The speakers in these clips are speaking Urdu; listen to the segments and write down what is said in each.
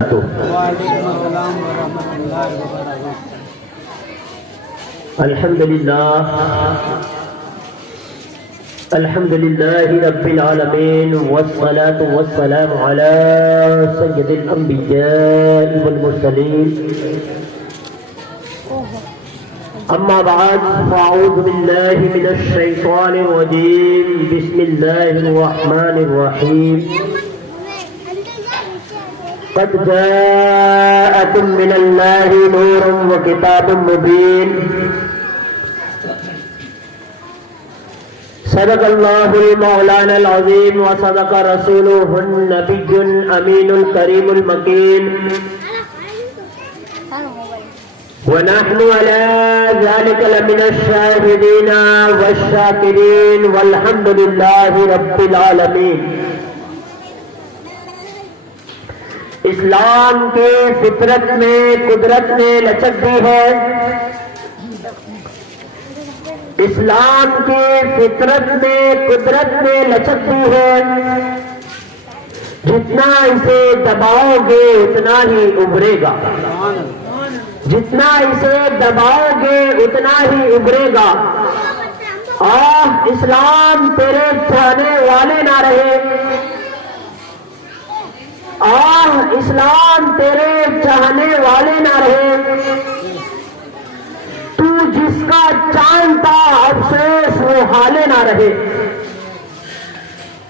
وعلیکم السلام ورحمۃ اللہ وبرکاتہ۔ الحمد للہ رب العالمین والصلاة والسلام علی سید الانبیاء والمرسلین، اما بعد فاعوذ باللہ من الشیطان الرجیم، بسم اللہ الرحمن الرحیم۔ قد جاءكم من الله نور وكتاب مبين، صدق الله المولانا العظيم وصدق رسوله النبي الأمين الكريم المكين، ونحن على ذلك لمن الشاهدين والشاكرين والحمد لله رب العالمين۔ اسلام کے فطرت میں قدرت نے لچک دی ہے، اسلام کے فطرت میں قدرت نے لچک دی ہے، جتنا اسے دباؤ گے اتنا ہی ابھرے گا، جتنا اسے دباؤ گے اتنا ہی ابھرے گا۔ اسلام تیرے چاہنے والے نہ رہے، اسلام تیرے چاہنے والے نہ رہے، تو جس کا چاہتا افسوس وہ حالے نہ رہے،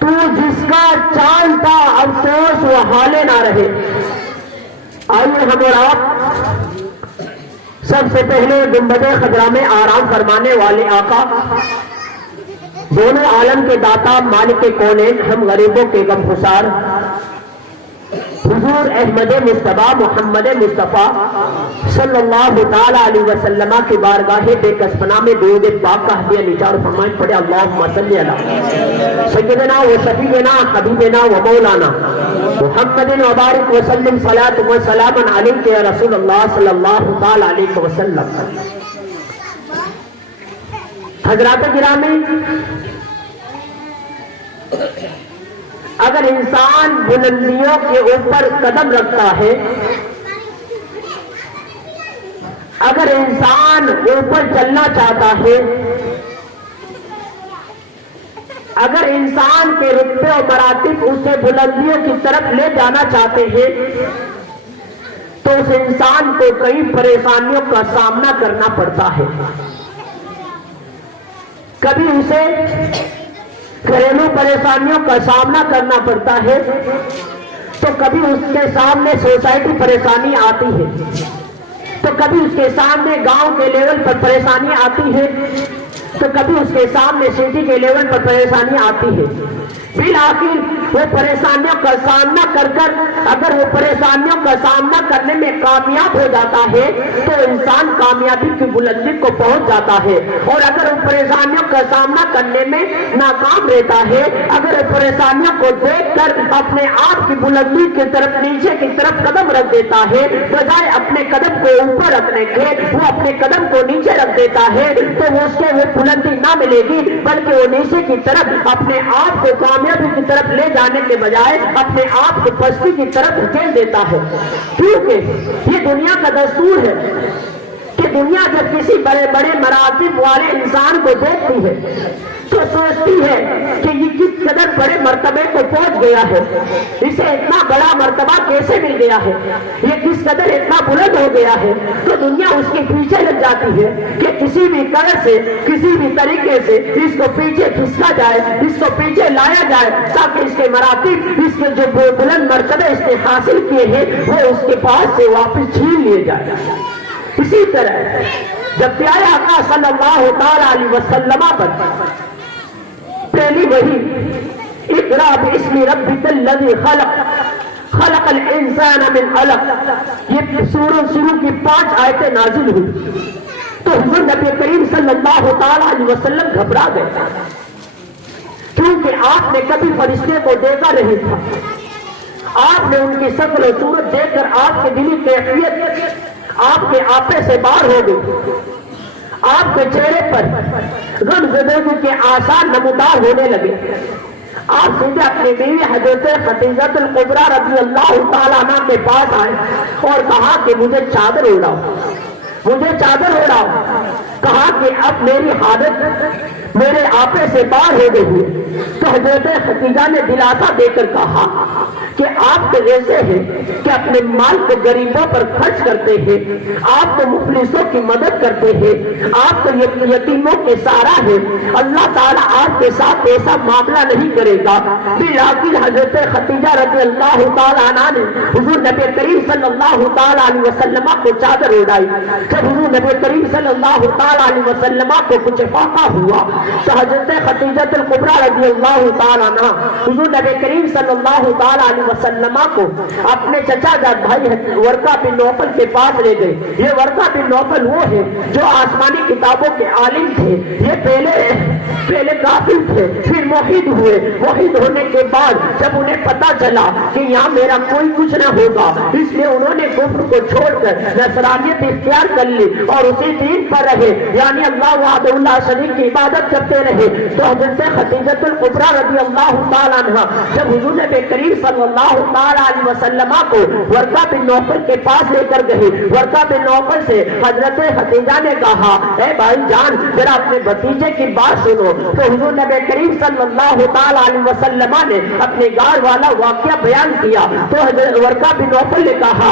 تو جس کا چاہتا افسوس وہ حالے نہ رہے۔ آئیے ہم اور آپ سب سے پہلے گنبد خضرا میں آرام فرمانے والے آقا، دونوں عالم کے داتا مالک کونین، ہم غریبوں کے غمگسار حضور احمد مصطفیٰ محمد مصطفیٰ صلی اللہ تعالیٰ علیہ وسلم کی بارگاہ بے کسپنا میں درود پاک کا ہدیہ نیچار فرمائیں، پڑھے اللہم صلی علی سیدنا و شفیعنا حبیبنا و مولانا محمد وبارک وسلم صلاۃ و سلام علیک یا رسول اللہ صلی اللہ تعالیٰ علیہ وسلم۔ حضرات گرامی، اگر انسان بلندیوں کے اوپر قدم رکھتا ہے، اگر انسان اوپر چلنا چاہتا ہے، اگر انسان کے رتبے و مراتب اسے بلندیوں کی طرف لے جانا چاہتے ہیں، تو اس انسان کو کئی پریشانیوں کا سامنا کرنا پڑتا ہے۔ کبھی اسے گھریلو پریشانیوں کا سامنا کرنا پڑتا ہے، تو کبھی اس کے سامنے سوسائٹی پریشانی آتی ہے، تو کبھی اس کے سامنے گاؤں کے لیول پر پریشانی آتی ہے، تو کبھی اس کے سامنے سٹی کے لیول پر پریشانی آتی ہے۔ بالآخر وہ پریشانیوں کا سامنا کر کر اگر وہ پریشانیوں کا سامنا کرنے میں کامیاب ہو جاتا ہے تو انسان کامیابی کی بلندی کو پہنچ جاتا ہے، اور اگر وہ پریشانیوں کا سامنا کرنے میں ناکام رہتا ہے، اگر وہ پریشانیوں کو دیکھ کر اپنے آپ کی بلندی کی طرف نیچے کی طرف قدم رکھ دیتا ہے، بجائے اپنے قدم کو اوپر رکھنے کے وہ اپنے قدم کو نیچے رکھ دیتا ہے، تو اس کے وہ بلندی نہ ملے گی، بلکہ وہ نیچے کی طرف اپنے آپ کو کامیابی کی طرف لے جانے کے بجائے اپنے آپ کو پستی کی طرف دھکیل دیتا ہے۔ کیونکہ یہ دنیا کا دستور ہے کہ دنیا جب کسی بڑے بڑے مراتب والے انسان کو دیکھتی ہے تو سوچتی ہے کہ یہ کس قدر بڑے مرتبے کو پہنچ گیا ہے، اسے اتنا بڑا مرتبہ کیسے مل گیا ہے، یہ کس قدر اتنا بلند ہو گیا ہے، تو دنیا اس کے پیچھے لگ جاتی ہے کہ کسی بھی قدر سے کسی بھی طریقے سے اس کو پیچھے کھسکا جائے، اس کو پیچھے لایا جائے، تاکہ اس کے مراتب، اس کے جو بلند مرتبے اس نے حاصل کیے ہیں وہ اس کے پاس سے واپس چھین لیے جائے۔ اسی طرح جب پیارے آقا صلی اللہ تعالیٰ علیہ وسلم پر پہلی وحی اقرأ باسم ربک الذی خلق خلق الانسان من علق، یہ شروع کی 5 آیتیں نازل ہوئی تو حضور نبی کریم صلی اللہ تعالیٰ علیہ وسلم گھبرا گئے، کیونکہ آپ نے کبھی فرشتے کو دیکھا نہیں تھا، آپ نے ان کی شکل و صورت دیکھ کر آپ کی دلی کیفیت آپ کے آپے سے باہر ہو گئی، آپ کے چہرے پر غم زدگی کے آثار نمودار ہونے لگے، آپ سیدھے اپنی بیوی حضرت خدیجہ الکبریٰ رضی اللہ تعالیٰ عنہ کے پاس آئے اور کہا کہ مجھے چادر اڑاؤ، مجھے چادر اڑاؤ۔ کہا کہ اب میری حالت میرے آپے سے باہر ہو گئی ہے۔ تو حضرت خدیجہ نے دلاسا دے کر کہا کہ آپ تو ایسے ہیں کہ اپنے مال کو غریبوں پر خرچ کرتے ہیں، آپ تو مفلسوں کی مدد کرتے ہیں، آپ تو یتیموں کے سہارا ہے، اللہ تعالیٰ آپ کے ساتھ ایسا معاملہ نہیں کرے گا۔ بالآخر حضرت خدیجہ رضی اللہ تعالیٰ عنہ نے حضور نبی کریم صلی اللہ تعالیٰ علیہ وسلم کو چادر اڑائی۔ جب حضور نبی کریم صلی اللہ تعالیٰ علیہ وسلم کو کچھ افاقہ ہوا تو حضرت خدیجہ الکبریٰ رضی اللہ تعالیٰ عنہ حضور نبی کریم صلی اللہ تعالیٰ علیہ وسلم کو اپنے چچا جان بھائی ورقہ بن نوفل کے پاس لے گئے۔ یہ ورقہ بن نوفل وہ ہے جو آسمانی کتابوں کے عالم تھے، یہ پہلے کافر تھے، پھر موحد ہوئے۔ موحد ہونے کے بعد جب انہیں پتا چلا کہ یہاں میرا کوئی کچھ نہ ہوگا، اس لیے انہوں نے کفر کو چھوڑ کر نصرانیت اختیار کر لی اور اسی دین پر رہے، یعنی اللہ وحدہ لا شریک کی عبادت کرتے رہے۔ تو حضرت خدیجہ الکبریٰ رضی اللہ تعالیٰ عنہ جب حضور نبی کریم صلی اللہ تعالیٰ علیہ وسلم کو ورقہ بن نوفل کے پاس لے کر گئے، ورقہ بن نوفل سے حضرت خدیجہ نے کہا اے بھائی جان ذرا اپنے بھتیجے کی بات سنو۔ تو حضور نبی کریم صلی اللہ تعالیٰ علیہ وسلم نے اپنے گار والا واقعہ بیان کیا۔ تو حضرت ورقہ بن نوفل نے کہا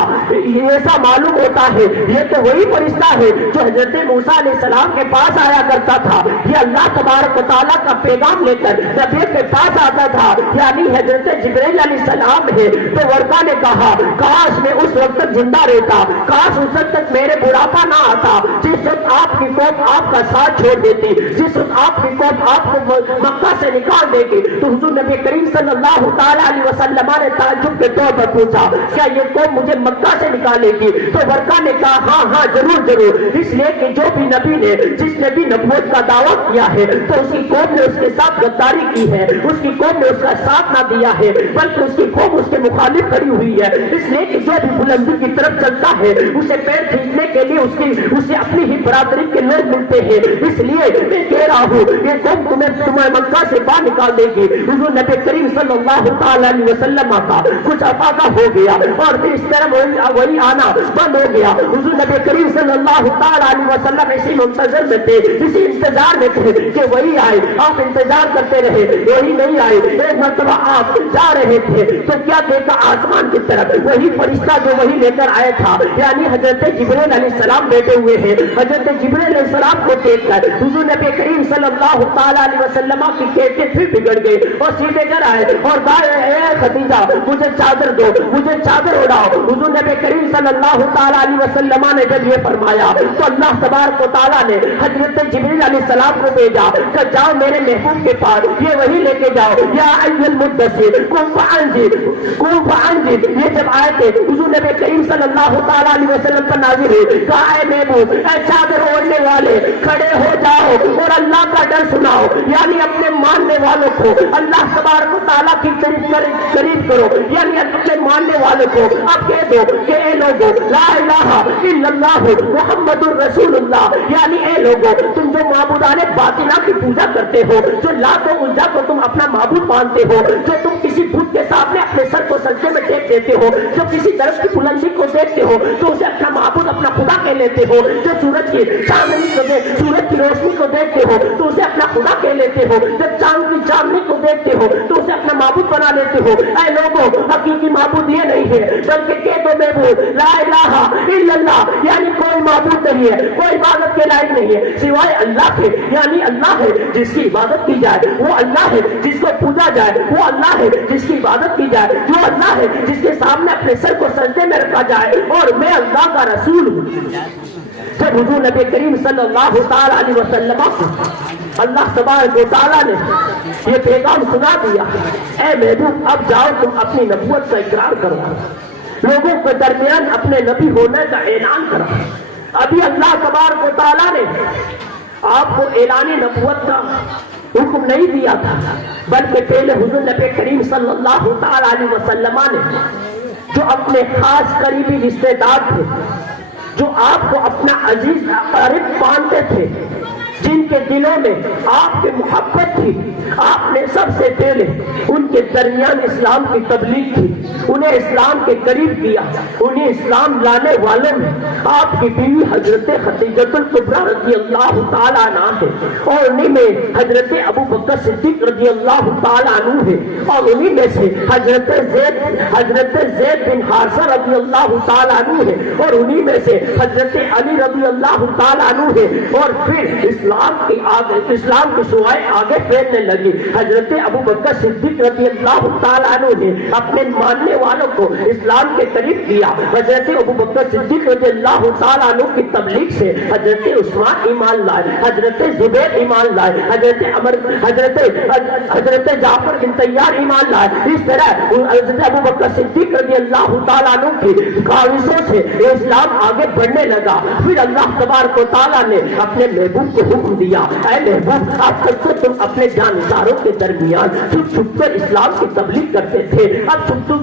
ایسا معلوم ہوتا ہے یہ تو وہی فرشتہ ہے جو حضرت موسیٰ علیہ السلام کے پاس آیا کرتا تھا، یہ اللہ تبارک و تعالیٰ کا پیغام لے کر نبی کے پاس آتا تھا، یعنی حضرت جبرائیل علیہ السلام ہے۔ تو ورقہ نے کہا کاش میں اس وقت تک زندہ رہتا، کاش اس وقت تک میرے بڑھاپا نہ آتا جس وقت آپ کی قوم آپ کا ساتھ چھوڑ دیتی، جس وقت آپ کی قوم آپ کو مکہ سے نکال دے گی۔ تو حضور نبی کریم صلی اللہ تعالیٰ علیہ وسلم نے تعجب کے طور پر پوچھا کیا یہ قوم مجھے مکہ سے نکالے گی؟ تو ورقہ نے کہا ہاں ہاں ضرور ضرور، اس لیے کہ جو بھی نبی نے جس نے بھی نبوت کا دعویٰ کیا ہے تو اس کی قوم نے اس کے ساتھ غداری کی ہے، اس کی قوم نے اس کا ساتھ نہ دیا ہے بلکہ اس کی قوم اس کے مخالف کھڑی ہوئی ہے۔ اس لیے کہ جو بھی بلندی کی طرف چلتا ہے اسے پیر کھینچنے کے لیے اسے اپنی ہی برادری کے لوگ ملتے ہیں۔ اس لیے میں کہہ رہا ہوں یہ قوم تمہیں مکہ سے باہر نکال دے گی۔ حضور نبی کریم صلی اللہ تعالیٰ علیہ وسلم کا کچھ افاقہ ہو گیا اور پھر اس طرح وہی آنا بند ہو گیا۔ حضور نبی کریم صلی اللہ تعالیٰ علیہ وسلم اسی منتظر میں تھے، اسی انتظار میں تھے کہ وہی آئے۔ آپ انتظار کرتے رہے، وہی نہیں آئے۔ ایک مرتبہ آپ جا رہے تھے تو کیا دیکھا آسمان کی طرف وہی فرشتہ جو وہی لے کر آیا تھا، یعنی حضرت جبرائیل علیہ السلام بیٹھے ہوئے ہیں۔ حضرت جبرائیل علیہ السلام کو دیکھ کر حضور نبی کریم صلی اللہ تعالیٰ علیہ وسلم کی کیفیت پھر بگڑ گئی اور سیدھے گھر آئے اور کہا اے خدیجہ مجھے چادر دو، مجھے چادر اڑاؤ۔ حضور نبی کریم صلی اللہ تعالیٰ علیہ وسلم نے جب یہ فرمایا تو اللہ تبارک و تعالیٰ نے حضرت جبرائیل علیہ السلام کو بھیجا کہ جاؤ میرے محبوب کے پاس یہ وہی لے کے جاؤ، یا ایھا المدثر قم فانذر۔ یہ جب آئے تھے حضور نبی کریم صلی اللہ تعالیٰ علیہ وسلم پر نازل ہوئے، کہا اے محبوب اے چادر اوڑھنے والے کھڑے ہو جاؤ اور اللہ کا ڈر سناؤ، یعنی اپنے ماننے والوں کو اللہ تبارک و تعالیٰ کی قریب کرو، یعنی اپنے ماننے والوں کو اب کہہ دو کہ اے لوگوں لا الہ الا اللہ محمد الرسول اللہ، یعنی اے لوگوں تم جو معبودان باطنہ کی پوجا کرتے ہو، جو لات و عزا کو تم اپنا معبود مانتے ہو، جو تم کسی بت کے سامنے اپنے سر کو سجدے میں ٹیک دیتے ہو، جو کسی طرف کی بلندی کو دیکھتے ہو تو اسے اپنا معبود اپنا خدا کہہ لیتے ہو، جو سورج کی چاندنی کو سورج کی روشنی کو دیکھتے ہو تو اسے اپنا خدا کہہ لیتے ہو، جب چاند کی چاندنی کو دیکھتے ہو تو اسے اپنا معبود بنا لیتے ہو۔ اے لوگوں حقیقی معبود یہ نہیں ہے بلکہ کہہ دو محبوب لا الہ الا اللہ، یعنی کوئی معبود نہیں ہے، کوئی عبادت کے لائق نہیں ہے سوائے اللہ کے، یعنی اللہ ہے جس کی عبادت کی جائے وہ اللہ ہے، جس کو پوجا جائے وہ اللہ ہے، جس کی عبادت کی جائے جو اللہ ہے، جس کے سامنے اپنے سر کو سجدے میں رکھا جائے، اور میں اللہ کا رسول ہوں۔ جب حضور نبی کریم صلی اللہ تعالیٰ علیہ وسلم کو اللہ تبارک و تعالیٰ نے یہ پیغام سنا دیا اے محبوب اب جاؤ تم اپنی نبوت کا اقرار کرو، لوگوں کے درمیان اپنے نبی ہونے کا اعلان کرو۔ ابھی اللہ تبارک و تعالیٰ نے آپ کو اعلان نبوت کا حکم نہیں دیا تھا بلکہ پہلے حضور نبی کریم صلی اللہ تعالیٰ علیہ وسلم نے جو اپنے خاص قریبی رشتے دار تھے، جو آپ کو اپنا عزیز قریب مانتے تھے، جن جن کے دلوں میں آپ کی محبت تھی، آپ نے سب سے پہلے ان کے درمیان اسلام کی تبلیغ کی، انہیں اسلام کے قریب کیا۔ انہیں اسلام لانے والوں میں آپ کی بیوی حضرت خدیجہ الکبریٰ رضی اللہ تعالیٰ عنہ ہے، اور انہیں میں حضرت ابو بکر صدیق رضی اللہ تعالیٰ عنہ ہے، اور انہیں میں سے حضرت زید بن حارثہ رضی اللہ تعالیٰ عنہ ہے، اور انہیں میں سے حضرت علی رضی اللہ تعالیٰ عنہ ہے۔ اور پھر اسلام کی شعائیں آگے پھیلنے لگی۔ حضرت ابو بکر صدیق رضی اللہ تعالیٰ عنہ نے اپنے ماننے والوں کو اسلام کے قریب کیا۔ حضرت ابو بکر صدیق رضی اللہ تعالیٰ عنہ کی تبلیغ سے حضرت عثمان ایمان لائے، حضرت زبیر ایمان لائے، حضرت جعفر بن طیار ایمان لائے۔ اس طرح حضرت ابو بکر صدیق رضی اللہ تعالیٰ عنہ کی کاوشوں سے اسلام آگے بڑھنے لگا۔ پھر اللہ تبارک و تعالیٰ نے اپنے محبوب کو حکم دیا، اے محبوب اب تک تو تم اپنے جانساروں کے درمیان چھپ چھپ کر اسلام کی تبلیغ کرتے تھے، اب چھپ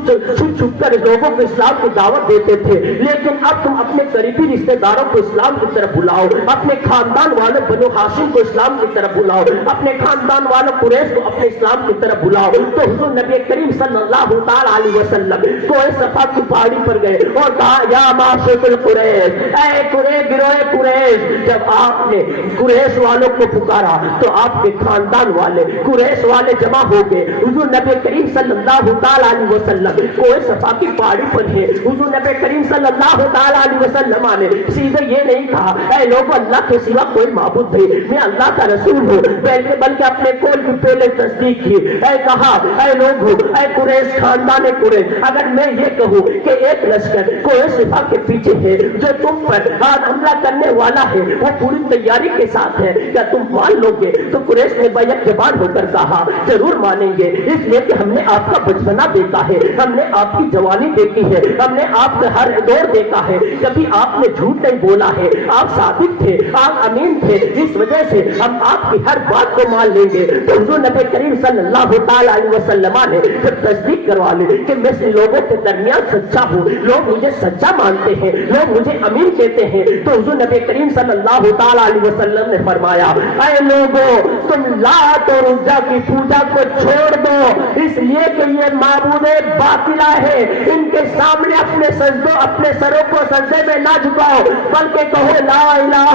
چھپ کر لوگوں کو اسلام کی دعوت دیتے تھے، لیکن اب تم اپنے قریبی رشتہ داروں کو اسلام کی طرف بلاؤ، اپنے خاندان والوں بنو ہاشم کو اسلام کی طرف بلاؤ، اپنے خاندان والوں قریش کو اپنے اسلام کی طرف بلاؤ۔ تو حضور نبی کریم صلی اللہ تعالیٰ علیہ وسلم کوہ صفا کی پہاڑی پر گئے اور کہا یا معشر القریش، اے گروہ قریش۔ جب آپ نے قریش والوں کو پکارا تو آپ کے خاندان والے قریش والے جمع ہو گئے۔ حضور نبی کریم صلی اللہ تعالیٰ علیہ وسلم کوہ صفا کی پہاڑی پر ہیں۔ حضور نبی کریم صلی اللہ تعالیٰ علیہ وسلم نے سیدھے یہ نہیں کہا اے لوگوں اللہ کے سوا کوئی معبود نہیں، میں اللہ کا رسول ہوں، بلکہ اپنے قول کی پہلے تصدیق کی۔ اے کہا اے لوگوں، اے قریش خاندان قریش، اگر میں یہ کہوں کہ ایک لشکر کوہ صفا کے پیچھے ہے جو تم پر آج حملہ کرنے والا ہے، وہ پوری تیاری کے ساتھ ہے، کیا تم مان لو گے؟ تو قریش نے بیک زبان ہو کر کہا ضرور مانیں گے، اس لیے کہ ہم نے آپ کا بچپنا دیکھا ہے، ہم نے آپ کی جوانی دیکھی ہے، ہم نے آپ کا ہر دور دیکھا ہے، کبھی آپ نے جھوٹ نہیں بولا ہے، آپ صادق تھے، آپ امین تھے، اس وجہ سے ہم آپ کی ہر بات کو مان لیں گے۔ تو حضور نبی کریم صلی اللہ تعالیٰ علیہ وسلم نے جب تصدیق کروا لی کہ میں سے لوگوں کے درمیان سچا ہوں، لوگ مجھے سچا مانتے ہیں، لوگ مجھے امین کہتے ہیں، تو حضور نبی کریم صلی اللہ تعالیٰ علیہ وسلم نے فرمایا اے لوگوں تم لات اور عزا کی پوجا کو چھوڑ دو، اس لیے کہ یہ معبود باطلہ ہے، ان کے سامنے اپنے سروں کو سجدے میں نہ جھکاؤ، بلکہ کہو لا الہ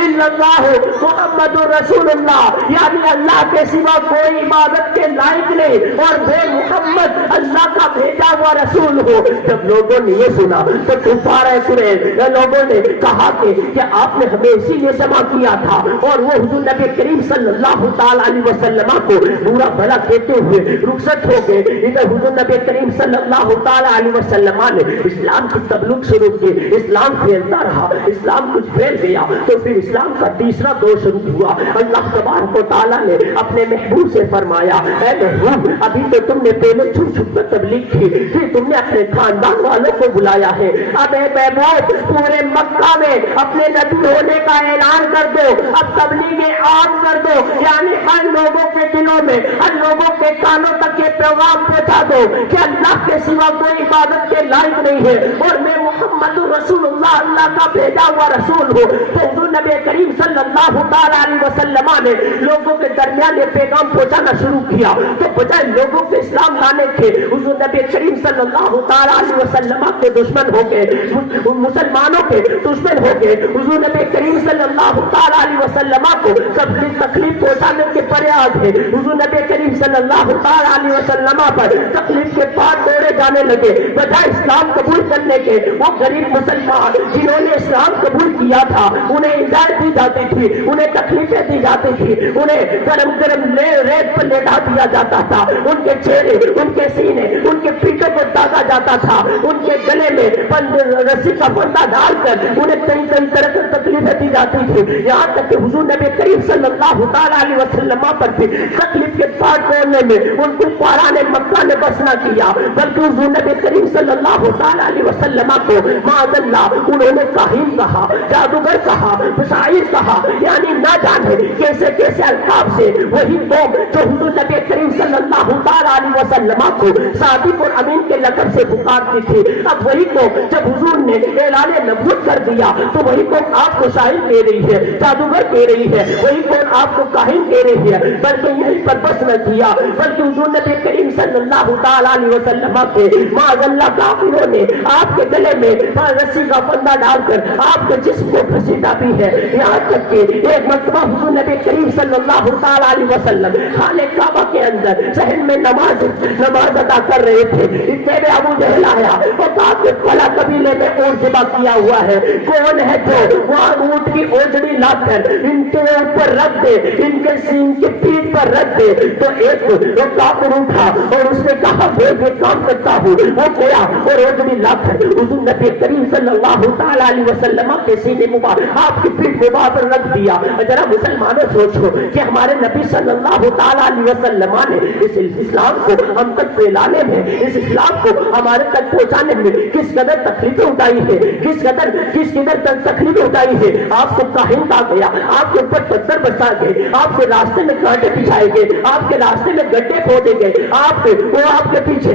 الا اللہ محمد رسول اللہ، یعنی اللہ کے سوا کوئی عبادت کے لائق نہیں اور میں محمد اللہ کا بھیجا ہوا رسول ہو۔ جب لوگوں نے یہ سنا تو کفار قریش لوگوں نے کہا کہ آپ نے ہمیں اسی لیے جمع کیا تھا، اور وہ حضور نبی کریم صلی اللہ تعالیٰ علیہ وسلم کو برا بھلا کہتے ہوئے رخصت ہو گئے۔ ادھر حضور نبی کریم صلی اللہ تعالیٰ علیہ وسلم نے اسلام کی تبلیغ شروع کی، اسلام پھیلتا رہا، اسلام کچھ پھیل گیا تو پھر اسلام کا تیسرا دور شروع ہوا۔ اللہ تبارک و تعالیٰ نے اپنے محبوب سے فرمایا اے محبوب ابھی تو تم نے پہلے چھپ چھپ کر تبلیغ کی، پھر تم نے اپنے خاندان والوں کو بلایا ہے، اب اے محبوب پورے مکہ میں اپنے نبی ہونے کا اعلان کر دو، اب تبلیغ عام کر دو، یعنی ہر لوگوں کے دلوں میں ہر لوگوں کے کانوں تک یہ پیغام پہنچا دو کہ اللہ کے سوا کوئی عبادت کے لائق نہیں ہے اور میں محمد رسول اللہ کا بھیجا ہوا رسول ہوں۔ تو حضور نبی کریم صلی اللہ تعالیٰ علیہ وسلم نے لوگوں کے درمیان یہ پیغام پہنچانا شروع کیا، تو بجائے لوگوں کے اسلام لانے کے حضور نبی کریم صلی اللہ تعالیٰ علیہ وسلم کے دشمن ہو گئے، مسلمانوں کے دشمن ہو گئے۔ حضور نبی کریم صلی اللہ تعالیٰ علیہ وسلم کو سب تکلیف پہنچانے کے پریاز ہے، حضور نبی کریم صلی اللہ تعالیٰ علیہ وسلم پر تکلیف کے پار توڑے جانے لگے، بجائے اسلام قبول کرنے کے وہ غریب مسلمان جنہوں نے اسلام قبول کیا تھا انہیں ہدایت دی جاتی تھی، انہیں تکلیفیں دی جاتی تھی، انہیں گرم ریت پر لیٹا دیا جاتا تھا، ان کے چہرے ان کے سینے ان کے پیٹوں کو داغا جاتا تھا، ان کے گلے میں رسی کا پردہ ڈال کر انہیں کئی طرح کی تکلیفیں دی جاتی تھی، یہاں تک کہ حضور نبی کریم صلی اللہ تعالیٰ علیہ وسلم پر بھی تکلیف کے پار توڑنے میں ان کو پاران مکہ نے بس نہ کیا، بلکہ حضور نبی کریم صلی اللہ تعالیٰ علیہ وسلم کو کو معاذ اللہ انہوں نے کاہن کہا، جادوگر کہا، شاعر کہا، یعنی نہ جانے کیسے کیسے القاب سے وہی قوم جو حضور نبی کریم صلی اللہ علیہ وسلم کو صادق اور امین کے لقب سے پکارتی تھی، اب وہی قوم جب حضور نے اعلان نبوت کر دیا تو وہی قوم آپ کو شاعر کہہ رہی ہے، جادوگر کہہ رہی ہے، وہی قوم آپ کو کاہن کہہ رہی ہے۔ بلکہ یہی پر بس نہ کیا، بلکہ حضور نبی کریم صلی اللہ علیہ وسلم کے معاذ اللہ کافروں نے آپ کے گلے میں رسی کا پندہ ڈال کر آپ کے جسم کو گھسیٹا بھی ہے، یہاں تک کہ ایک مرتبہ حضور نبی کریم صلی اللہ علیہ وسلم خانہ کعبہ کے اندر صحن میں نماز ادا کر رہے تھے، اتنے میں ابو جہل آیا اور کہا کہ فلاں قبیلے میں اونٹ ذبح کیا ہوا ہے، کون ہے جو وہاں اونٹ کی اوجڑی لا کر ان کے اوپر رکھ دے، ان کے سینگ کی پیٹھ پر رکھ دے۔ تو ایک کافر اٹھا اور اس نے کہا میں یہ کام کرتا ہوں، وہ گیا اور اوجڑی لا کر حضور نبی کریم صلی اللہ علیہ وسلم کے سینے مبارک آپ کی پیٹھ مبارک پر رکھ دیا۔ ذرا مسلمانوں سوچو کہ ہمارے نبی صلی اللہ علیہ وسلم نے اس اسلام کو ہم تک پھیلانے میں، اس اسلام کو ہمارے تک پہنچانے میں کس قدر تکلیفیں اٹھائی ہے، کس قدر تکلیفیں اٹھائی ہے۔ آپ کو کاہن کہا گیا، آپ کے اوپر پتھر برسا گئے، آپ کے راستے میں کانٹے بچھائے گئے، آپ کے راستے میں گڈھے کھودے گئے، آپ کے پیچھے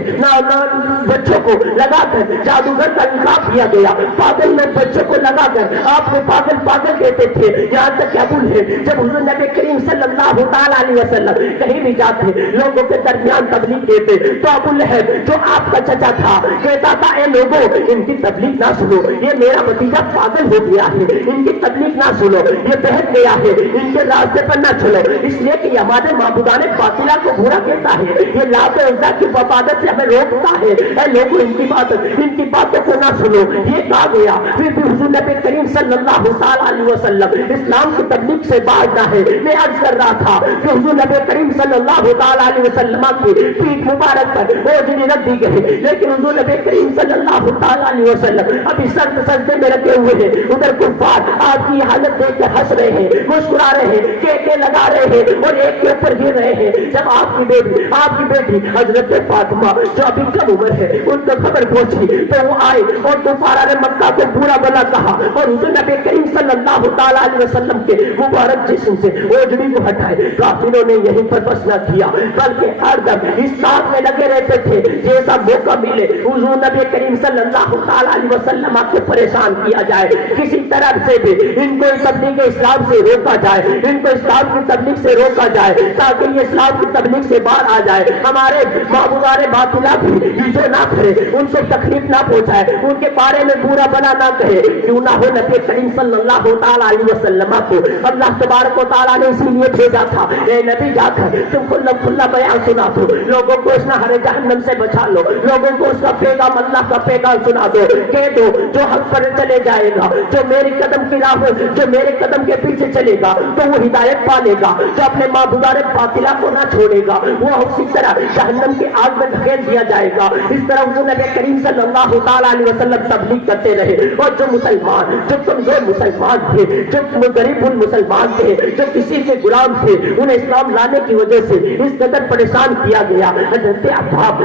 بچوں کو لگا کر جادوگر کا انتخاب کیا گیا، پاگل میں بچوں کو لگا کر آپ کو پاگل کہتے تھے۔ یہاں تک کیا بول ہے جب حضور نبی کریم صلی اللہ علیہ وسلم کہیں بھی جاتے لوگوں کے درمیان تبلیغ دیتے تو ابو لہب جو آپ کا چچا تھا کہتا تھا اے لوگوں ان کی تبلیغ نہ سنو، یہ میرا بھتیجا پاگل ہو گیا ہے، ان کی تبلیغ نہ سنو، یہ بہت گیا ہے، ان کے راستے پر نہ چلو، اس لیے کہ ہمارے معبودان باطلہ کو برا کہتا ہے، یہ لات عزا کی عبادت سے ہمیں روکتا ہے، اے لوگوں ان کی باتوں کو نہ سنو، یہ کہا گیا۔ پھر بھی حضور نبی کریم صلی اللہ علیہ وسلم اسلام کی تبلیغ سے باز نہ ہے۔ میں عرض کر رہا تھا کہ حضور نبی کریم صلی اللہ علیہ وسلم کی پیٹھ مبارک پر اوجڑی رکھ دی گئی، لیکن حضور نبی کریم صلی اللہ علیہ وسلم ابھی سخت سجدے میں رکھے ہوئے ہیں، ادھر کفار آپ کی حالت دیکھ کر ہنس رہے ہیں، مسکرا رہے ہیں، کیکے لگا رہے ہیں اور ایک کے اوپر گر رہے ہیں۔ جب آپ کی بیٹی حضرت فاطمہ جو ابھی کم عمر ہے ان کو خبر پہنچی تو وہ آئے اور کفار نے مکہ کو برا بلا کہا اور حضور نبی کریم صلی اللہ علیہ وسلم کے مبارک جسم سے اوجڑی کو ہٹائے۔ کافروں نے یہیں پر بس نہ کیا بلکہ ہر دم اس بات میں لگے رہتے تھے جیسا موقع ملے حضور نبی کریم صلی اللہ علیہ وسلم کو پریشان کیا جائے، کسی طرح سے بھی ان کو تبلیغ اسلام سے روکا جائے، ان کو اسلام کی تبلیغ سے روکا جائے تاکہ یہ اسلام کی تبلیغ سے باہر آ جائے۔ ہمارے معبودان باطلہ بھی جو نہ کرے، ان کو تکلیف نہ پہنچائے، ان کے بارے میں برا بلا نہ کہے، کیوں نہ ہو نبی کریم صلی اللہ علیہ وسلم کو اللہ تبارک و تعالیٰ نے اسی لیے بھیجا تھا اے نبی جا کر تم کھلا بیان سنا دو، لوگوں کو اس نہر جہنم سے بچا لو، لوگوں کو اس کا پیغام اللہ کا پیغام سنا دو، کہہ دو جو حق پر چلے جائے گا، جو میرے قدم کی راہ جو میرے قدم کے پیچھے چلے گا تو وہ ہدایت پالے گا، جو اپنے معبودان باطلہ کو نہ چھوڑے گا وہ اسی طرح جہنم کی آگ میں دھکیل دیا جائے گا۔ اس طرح حضور نبی کریم صلی اللہ علیہ وسلم تبلیغ کرتے رہے اور جو مسلمان جو کمزور مسلمان تھے، جو غریب مسلمان تھے، جو کسی کے غلام تھے، انہیں اسلام لانے کی وجہ سے اس قدر پریشان کیا گیا۔ حضرت احباب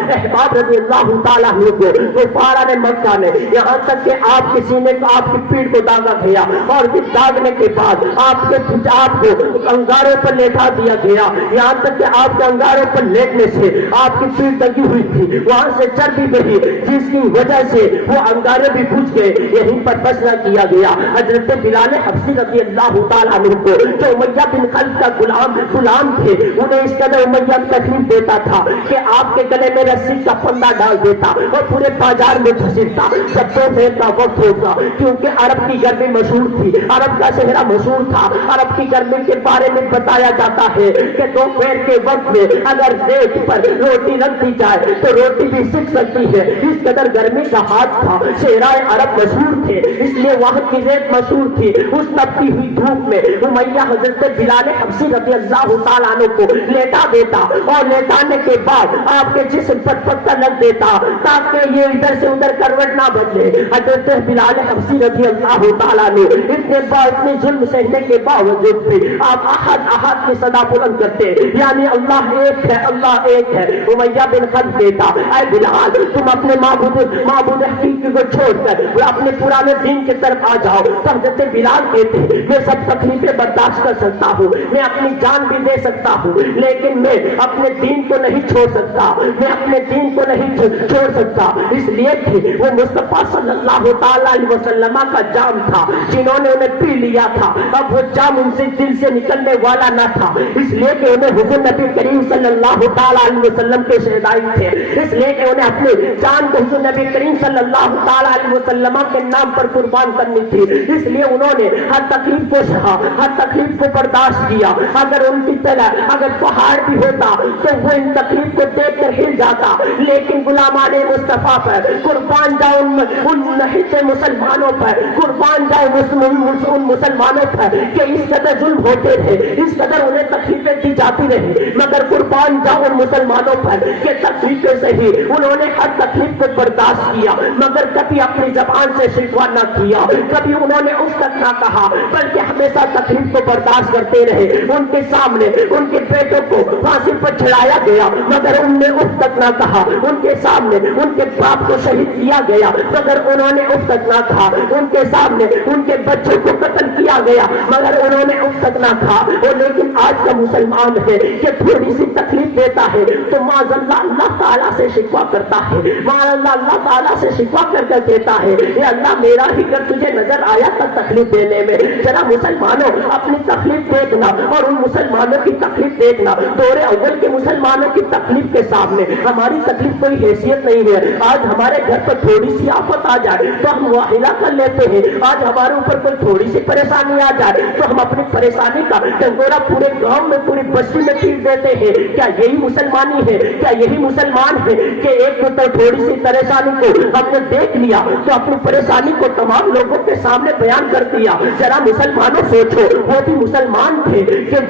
رضی اللہ تعالیٰ عنہ کو کفار نے مکہ نے یہاں تک کہ آپ کے سینے کو آپ کی پیٹھ کو داغا گیا اور اس داغنے کے بعد آپ کو انگاروں پر لیٹا دیا گیا، یہاں تک کہ آپ کے انگاروں پر لیٹنے سے آپ کی پیٹھ دگی ہوئی تھی، وہاں سے چربی بہی جس کی وجہ سے وہ انگارے بھی بجھ گئے، یہیں پر فیصلہ کیا گیا۔ حضرت بلال حبشی رضی اللہ تعالیٰ عنہ کو جو امیہ بن خلف کا غلام تھے، انہیں اس قدر امیہ تکلیف دیتا تھا کہ آپ کے گلے میں رسی کا پندہ ڈال دیتا اور پورے بازار میں گھسیٹتا جب دوپہر کا وقت ہوگا، کیونکہ عرب کی گرمی مشہور تھی، عرب کا صحرا مشہور تھا۔ عرب کی گرمی کے بارے میں بتایا جاتا ہے کہ دوپہر کے وقت میں اگر ریت پر روٹی رکھ دی جائے تو روٹی بھی سک سکتی ہے، اس قدر گرمی کا ہاتھ تھا۔ صحرائے عرب مشہور تھے، اس لیے وہاں کی ریت مشہور تھی۔ اس تپتی ہوئی دھوپ میں امیہ حضرت بلال حبشی رضی اللہ تعالیٰ عنہ کو لیٹا دیتا اور لیٹانے کے بعد آپ کے جسم پر پتھر رکھ دیتا تاکہ یہ ادھر سے ادھر کروٹ نہ بدلے۔ حضرت بلال حبشی رضی اللہ تعالیٰ عنہ اتنے ظلم سہنے کے باوجود بھی آپ احد احد کی صدا بلند کرتے، یعنی اللہ ایک ہے، اللہ ایک ہے۔ امیہ بن خلف دیتا اے بلال تم اپنے معبود دین کو چھوڑ کر وہ اپنے پرانے دین کی طرف آ جاؤ. تو حضرت بلال کہتے ہیں میں سب تکلیفیں برداشت کر سکتا ہوں, میں اپنی جان بھی دے سکتا ہوں, لیکن میں اپنے دین کو نہیں چھوڑ سکتا, میں اپنے دین کو نہیں چھوڑ سکتا. اس لیے کہ وہ مصطفیٰ صلی اللہ تعالی علیہ وسلم کا جام تھا جنہوں نے انہیں پی لیا تھا. اب وہ جام ان سے دل سے نکلنے والا نہ تھا, اس لیے کہ انہیں حضور نبی کریم صلی اللہ تعالی علیہ وسلم کے شہدائی تھے, اس لیے کہ انہیں اپنے جان کو حضور نبی کریم صلی اللہ تعالی علیہ وسلم کے نام پر قربان کرنی تھی. اس لیے انہوں نے ہر تکلیف کو سہا, ہر تکلیف کو برداشت کیا. اگر ان کی طرح اگر پہاڑ بھی ہوتا تو وہ ان تکلیف کو دیکھ کر ہل جاتا, لیکن غلامان مصطفیٰ پر قربان جاؤ ان نہتے مسلمانوں پر, قربان جاؤ ان مسلمانوں پر کہ اس قدر ظلم ہوتے تھے, اس قدر انہیں تکلیفیں دی جاتی رہی, مگر قربان جاؤ ان مسلمانوں پر کہ تکلیفیں سہی, انہوں نے ہر تکلیف کو برداشت کیا, مگر کبھی اپنی زبان سے شکوہ نہ کیا, کبھی انہوں نے اس تک نہ کہا, بلکہ ہمیشہ تکلیف کو برداشت کرتے رہے. ان کے سامنے ان کے بیٹوں کو پھانسی پر چڑھایا گیا, مگر ان نے اس تک نہ کہا. ان کے سامنے ان کے باپ کو شہید کیا گیا, مگر انہوں نے اس تک نہ کہا. ان کے سامنے ان کے بچوں کو قتل کیا گیا, مگر انہوں نے اس تک نہ کہا. اور لیکن آج کا مسلمان ہے کہ تھوڑی سی تکلیف دیتا ہے تو معاذ اللہ تعالیٰ سے شکوہ کرتا ہے, معاذ اللہ تعالیٰ سے شکوہ کر کر کہتا ہے اے اللہ میرا ہی کر تجھے نظر آیا تھا تکلیف دینے میں. ذرا مسلمانوں اپنی تکلیف دیکھنا اور ان مسلمانوں کی تکلیف دیکھنا. دور اول کے مسلمانوں کی تکلیف کے سامنے ہماری تکلیف کوئی حیثیت نہیں ہے. آج ہمارے گھر پر تھوڑی سی آفت آ جائے تو ہم واحدہ کر لیتے ہیں, آج ہمارے اوپر کوئی تھوڑی سی پریشانی آ جائے تو ہم اپنی پریشانی کا ڈنگورا پورے گاؤں میں پوری بستی میں پیٹ دیتے ہیں. کیا یہی مسلمانی ہے؟ کیا یہی مسلمان ہے کہ ایک تو تھوڑی سی پریشانی کو ہم نے دیکھ لیا تو اپنی پریشانی کو تمام لوگوں کے سامنے بیان کر دیا؟ ذرا مسلمانوں سوچو, وہ بھی مسلمان تھے کہ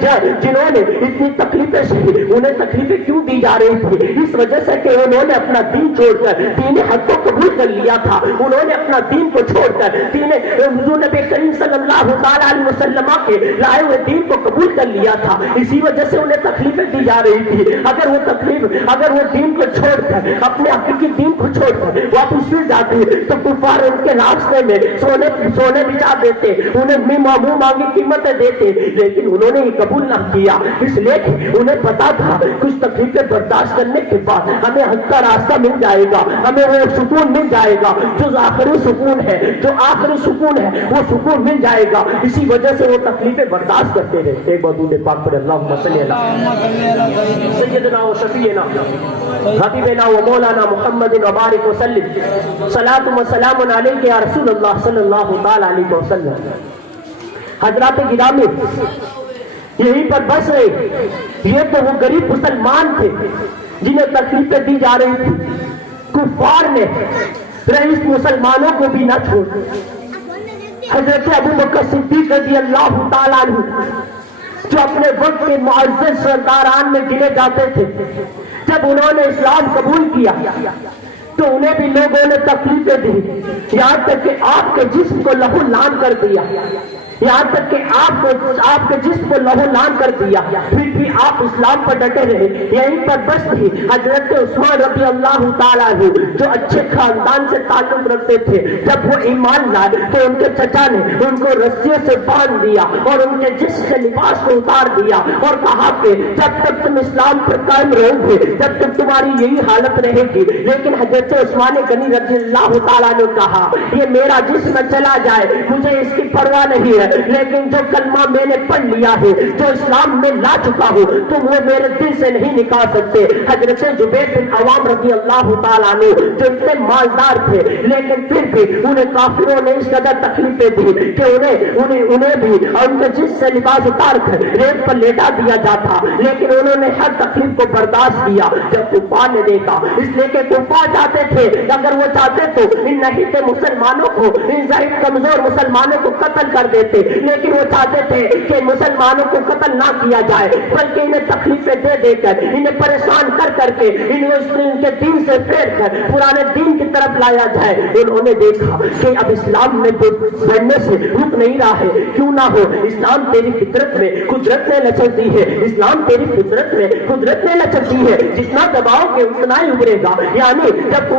جنہوں نے اتنی تکلیفیں سہی, انہیں تکلیفیں کیوں دی جا رہی تھی؟ اس وجہ سے کہ انہوں نے اپنا دین چھوڑ کر دین حق کو قبول کر لیا تھا. انہوں نے اپنا دین کو چھوڑ کر دین حضور نبی کریم صلی اللہ تعالی علیہ وسلم کے لائے ہوئے دین کو قبول کر لیا تھا. اسی وجہ سے انہیں تکلیفیں دی جا رہی تھی. اگر وہ دین کو چھوڑ کر اپنے حقیقی دین کو چھوڑ کر واپس پھر جاتے تو کفار ان کے راستے میں سونے بچا دیتے, انہیں منہ مانگی قیمتیں دیتے, لیکن انہوں نے یہ قبول نہ کیا. اس لیے انہیں پتا تھا کچھ تکلیفیں برداشت کرنے کے بعد ہمیں حق کا راستہ مل جائے گا, ہمیں وہ سکون مل جائے گا جو آخری سکون ہے, جو آخری سکون ہے وہ سکون مل جائے گا. اسی وجہ سے وہ تکلیفیں برداشت کرتے رہتے. بدود پاک پر اللہم صلی علی سیدنا و شفیعنا حبیبنا و مولانا محمد و بارک وسلم, صلاۃ و سلام علیک یا رسول اللہ صلی اللہ تعالی علیہ وسلم. حضرات گرامی, یہیں پر بس رہے. یہ تو وہ غریب مسلمان تھے جنہیں تکلیفیں دی جا رہی تھی. کفار نے رئیس مسلمانوں کو بھی نہ چھوڑ. حضرت ابوبکر صدیق رضی اللہ تعالیٰ عنہ جو اپنے وقت کے معزز سرداران میں گنے جاتے تھے, جب انہوں نے اسلام قبول کیا تو انہیں بھی لوگوں نے تکلیفیں دی, یہاں تک کہ آپ کے جسم کو لہو لعان کر دیا, یہاں تک کہ آپ کے جسم کو لہو لعان کر دیا, پھر بھی آپ اسلام پر ڈٹے رہے. یہیں پر بس تھی حضرت عثمان رضی اللہ تعالیٰ عنہ جو اچھے خاندان سے تعلق رکھتے تھے. جب وہ ایمان لائے تو ان کے چچا نے ان کو رسیوں سے باندھ دیا اور ان کے جسم سے لباس کو اتار دیا اور کہا کہ جب تک تم اسلام پر قائم رہو گے جب تک تمہاری یہی حالت رہے گی. لیکن حضرت عثمان غنی رضی اللہ تعالیٰ نے کہا یہ میرا جسم چلا جائے مجھے اس کی پرواہ نہیں ہے, لیکن جو کلمہ میں نے پڑھ لیا ہے, جو اسلام میں لا چکا ہوں, تم وہ میرے دل سے نہیں نکال سکتے. حضرت زبیر بن عوام رضی اللہ تعالیٰ عنہ جو اتنے مالدار تھے لیکن پھر بھی انہیں کافروں نے اس قدر تکلیفیں دی کہ انہیں بھی ان کے جسم سے لباس اتار کر ریت پر لیٹا دیا جاتا, لیکن انہوں نے ہر تکلیف کو برداشت کیا. جب کفار نے دیکھا, اس لیے کہ کفار چاہتے تھے اگر وہ چاہتے تو ان نہیں مسلمانوں کو, ان ضعیف کمزور مسلمانوں کو قتل کر دیتے, تھے، لیکن وہ چاہتے تھے کہ مسلمانوں کو قتل نہ کیا جائے، بلکہ انہیں تکلیفیں دے دے کر، انہیں پریشان کر کر کے، ان کے دین سے پھیر کر پرانے دین کی طرف لایا جائے۔ انہوں نے دیکھا کہ اب اسلام میں تو بڑھنے سے رک نہیں رہا ہے، کیوں نہ ہو اسلام تیری فطرت میں قدرت نے لچکتی ہے، اسلام تیری فطرت میں قدرت نے لچکتی ہے، جتنا دباؤ کہ اتنا ہی ابھرے گا۔ یعنی جب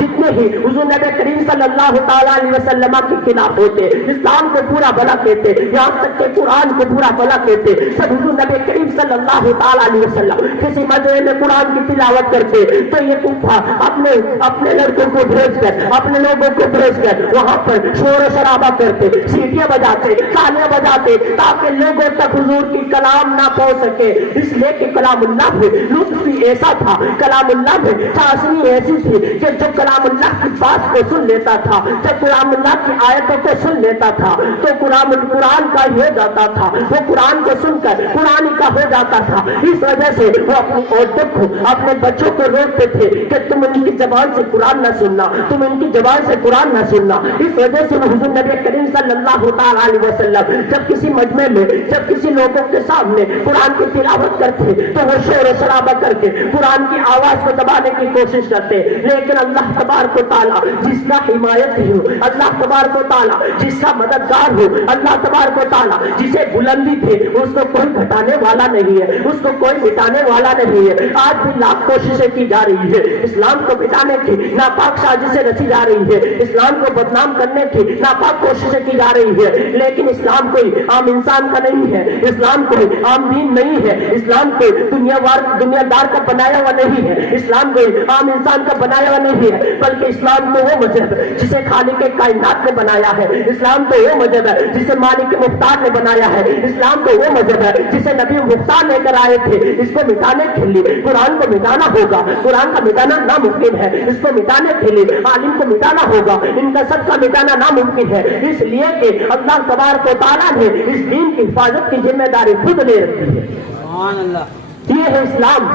جتنے ہی حضور نبی کریم صلی اللہ تعالیٰ علیہ وسلم کے خلاف ہوتے، اسلام کو پورا بھلا کہتے، یہاں تک کہ قرآن کو پورا بھلا کہتے، جب حضور نبی کریم صلی اللہ تعالیٰ علیہ وسلم کسی مجمع میں قرآن کی تلاوت کرتے تو یہ کوفہ اپنے لڑکوں کو بھیج کر، اپنے لوگوں کو بھیج کر وہاں پر شور و شرابہ کرتے، سیٹیاں بجاتے، تالیاں بجاتے، تاکہ لوگوں تک حضور کی کلام نہ پہنچ سکے، اس لیے کہ کلام اللہ میں لطف بھی ایسا تھا، کلام اللہ میں چاشنی ایسی تھی کہ جو کلام اللہ کی بات کو سن لیتا تھا، جب کلام اللہ کی آیتوں کو سن لیتا تھا تو قرآن کا ہی ہو جاتا تھا، وہ قرآن کو سن کر قرآن کا ہو جاتا تھا۔ اس وجہ سے وہ اپنی عورتوں کو، اپنے بچوں کو روکتے تھے کہ تم ان کی زبان سے قرآن نہ سننا، تم ان کی زبان سے قرآن نہ سننا۔ اس وجہ سے حضور نبی کریم صلی اللہ تعالیٰ علیہ وسلم جب کسی مجمع میں، جب کسی لوگوں کے سامنے قرآن کی تلاوت کرتے تو وہ شور و شرابہ کر کے قرآن کی آواز کو دبانے کی کوشش کرتے، لیکن اللہ تبارک و تعالیٰ جس کا حمایت ہو، اللہ تبارک و تعالیٰ جس کا مددگار ہو، اللہ تبارک و تعالیٰ جسے بلندی تھے اس کو کوئی گھٹانے والا نہیں ہے، اس کو کوئی مٹانے والا نہیں ہے۔ آج بھی لاکھ کوششیں کی جا رہی ہے اسلام کو مٹانے کی، ناپاک سازشیں رچی جا رہی ہے، اسلام کو بدنام کرنے کی ناپاک کوششیں کی جا رہی ہے، لیکن اسلام کوئی عام انسان کا نہیں ہے، اسلام کوئی عام دین نہیں ہے، اسلام کوئی دنیا دار کا بنایا ہوا نہیں ہے، اسلام کوئی عام انسان کا بنایا ہوا نہیں ہے، بلکہ اسلام تو وہ مذہب ہے جسے خالق کائنات نے بنایا ہے، اسلام تو وہ مذہب ہے جسے مالک مختار نے بنایا ہے، اسلام تو وہ مذہب ہے جسے نبی مختار لے کر آئے تھے۔ اس کو مٹانے کے لیے قرآن کو مٹانا ہوگا، قرآن کا مٹانا ناممکن ہے، اس کو مٹانے کے لیے عالم کو مٹانا ہوگا، ان کا سب کا مٹانا ناممکن ہے، اس لیے کہ اللہ تبارک و تعالیٰ نے اس دین کی حفاظت کی ذمہ داری خود لے رکھی ہے۔ سبحان اللہ۔ یہ ہے اسلام،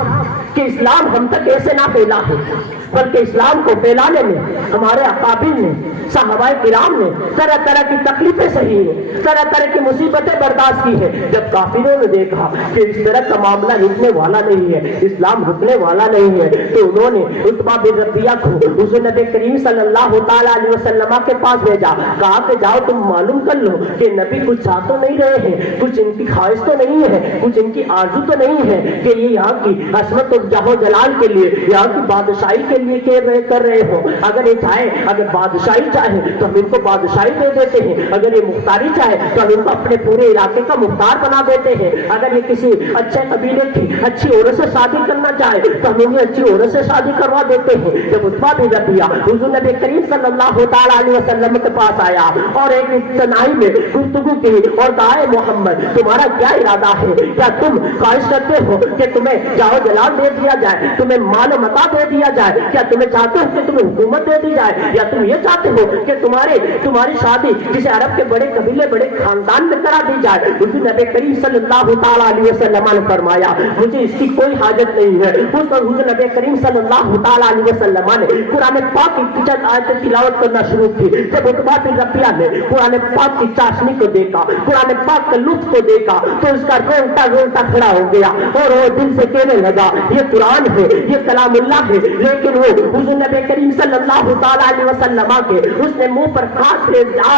کہ اسلام ہم تک ایسے نہ پھیلا ہے، بلکہ اسلام کو پھیلانے میں ہمارے اکابر نے، صحابہ کرام نے طرح طرح کی تکلیفیں سہی ہیں، طرح طرح کی مصیبتیں برداشت کی ہیں۔ جب کافروں نے دیکھا کہ اس طرح کا معاملہ رکنے والا نہیں ہے، اسلام رکنے والا نہیں ہے، تو انہوں نے عتبہ بن ربیعہ کو حضور نبی کریم صلی اللہ تعالیٰ علیہ وسلم کے پاس بھیجا، کہا کہ جاؤ تم معلوم کر لو کہ نبی کچھ چاہ تو نہیں رہے ہیں، کچھ ان کی خواہش تو نہیں ہے، کچھ ان کی آرزو تو نہیں ہے کہ یہ یہاں کی عظمت اور جاہ و جلال کے لیے، یہاں کی بادشاہی کے لیے کر رہے ہو۔ اگر یہ چاہے، اگر بادشاہی چاہے تو ہم ان کو بادشاہی دے دیتے ہیں، اگر یہ مختاری چاہے تو ہم ان کو اپنے پورے علاقے کا مختار بنا دیتے ہیں، اگر یہ کسی اچھے قبیلے کی اچھی عورت سے شادی کرنا چاہے تو ہم انہیں اچھی عورت سے شادی کروا دیتے ہیں۔ جب عتبہ بن ربیعہ حضور نبی کریم صلی اللہ تعالیٰ علیہ وسلم کے پاس آیا اور ایک تنہائی میں گفتگو کی اور کہا اے محمد تمہارا کیا ارادہ ہے؟ کیا تم خواہش کرتے ہو کہ تمہیں جاہ و جلال دے دیا جائے، تمہیں مال و متاع دے دیا جائے؟ کیا تمہیں چاہتے ہو کہ تمہیں حکومت دے دی جائے، یا تم یہ چاہتے ہو کہ تمہاری شادی کسی عرب کے بڑے قبیلے بڑے خاندان میں کرا دی جائے؟ حضور نبی کریم صلی اللہ تعالیٰ علیہ وسلم نے فرمایا مجھے اس کی کوئی حاجت نہیں ہے۔ اس وقت حضور نبی کریم صلی اللہ تعالیٰ علیہ وسلم نے قرآن پاک کی چند آیتیں تلاوت کرنا شروع کی۔ جب عتبہ بن ربیعہ نے قرآن پاک کی چاشنی کو دیکھا، قرآن پاک کے لطف کو دیکھا تو اس کا رونگٹا کھڑا ہو گیا اور وہ دل سے کہنے لگا یہ قرآن ہے، یہ کلام اللہ ہے، لیکن وہ حضور نبی کریم صلی اللہ تعالیٰ علیہ وسلم کے اس نے منہ پر ہاتھ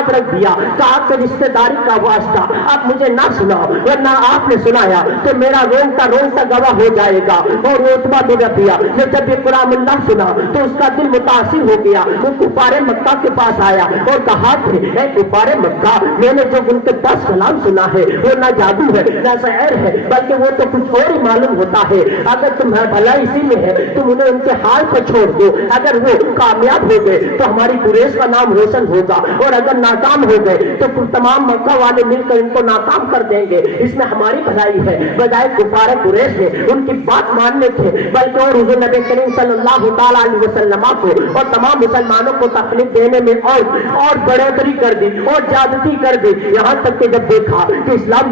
رکھ دیا، کہا کہ رشتہ داری کا واسطہ آپ مجھے نہ سناؤ، ورنہ آپ نے سنایا تو میرا رونگٹا گواہ ہو جائے گا۔ اور وہ عتبہ بن ربیعہ نے جب یہ قرآن اللہ سنا تو اس کا دل متاثر ہو گیا، وہ کفار مکہ کے پاس آیا اور کہا کہ اے کفار مکہ میں نے جو ان کے پاس کلام سنا ہے وہ نہ جادو ہے نہ سحر ہے، بلکہ وہ تو کچھ اور ہی معلوم ہوتا ہے۔ اگر تمہیں بھلائی اسی میں ہے تم انہیں ان کے حال پر چھوڑ دو، اگر وہ کامیاب ہو گئے تو ہماری قریش کا نام روشن ہوگا، اور اگر ناکام ہو گئے تو تمام مکہ والے مل کر ان کو ناکام کر دیں گے، اس میں ہماری بھلائی ہے۔ بجائے کفار قریش نے ان کی بات ماننے تھے، بلکہ اور حضور نبی کریم صلی اللہ تعالیٰ علیہ وسلم کو اور تمام مسلمانوں کو تکلیف دینے میں اور بڑھوتری کر دی اور زیادتی کر دی، یہاں تک کہ جب دیکھا کہ اسلام